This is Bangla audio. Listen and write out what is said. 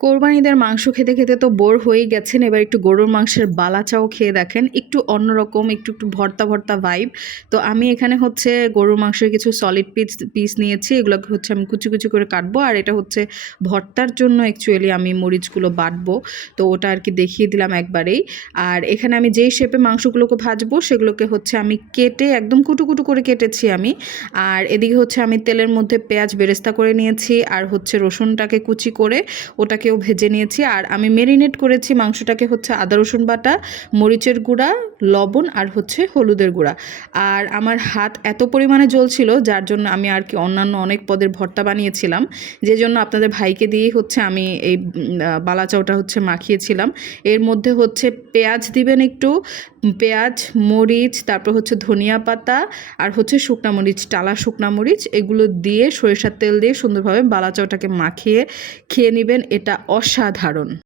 কোরবানিদের মাংস খেতে, খেতে তো বোর হয়েই গেছেন। এবার একটু গরুর মাংসের বালাচাও খেয়ে দেখেন। একটু অন্যরকম, একটু ভর্তা, ভর্তা ভাইব। তো আমি এখানে হচ্ছে গরুর মাংসের কিছু সলিড পিস নিয়েছি। এগুলোকে হচ্ছে আমি কুচি, কুচি করে কাটবো। আর এটা হচ্ছে ভর্তার জন্য অ্যাকচুয়ালি আমি মরিচগুলো বাটবো। তো ওটা আরকি দেখিয়ে দিলাম একবারেই। আর এখানে আমি যেই শেপে মাংসগুলোকে ভাজবো সেগুলোকে হচ্ছে আমি কেটে একদম কুটু, কুটু করে কেটেছি আমি। আর এদিকে হচ্ছে আমি তেলের মধ্যে পেঁয়াজ বেরেস্তা করে নিয়েছি। আর হচ্ছে রসুনটাকে কুচি করে ওটাকেও ভেজে নিয়েছি। আর আমি মেরিনেট করেছি মাংসটাকে হচ্ছে আদা রসুন বাটা, মরিচের গুঁড়া, লবণ আর হচ্ছে হলুদের গুঁড়া। আর আমার হাত এত পরিমাণে জ্বলছিল যার জন্য আমি আর কি অন্যান্য অনেক পদের ভর্তা বানিয়েছিলাম, যে জন্য আপনাদের ভাইকে দিয়েই হচ্ছে আমি এই বালাচাওটা হচ্ছে মাখিয়েছিলাম। এর মধ্যে হচ্ছে পেঁয়াজ দিবেন একটু, পেঁয়াজ, মরিচ, তারপর হচ্ছে ধনিয়া পাতা আর হচ্ছে শুকনা মরিচ, টালা শুকনা মরিচ, এগুলো দিয়ে সরিষার তেল দিয়ে সুন্দরভাবে বালাচাওটাকে মাখিয়ে খেয়ে নেবেন। এটা অসাধারণ।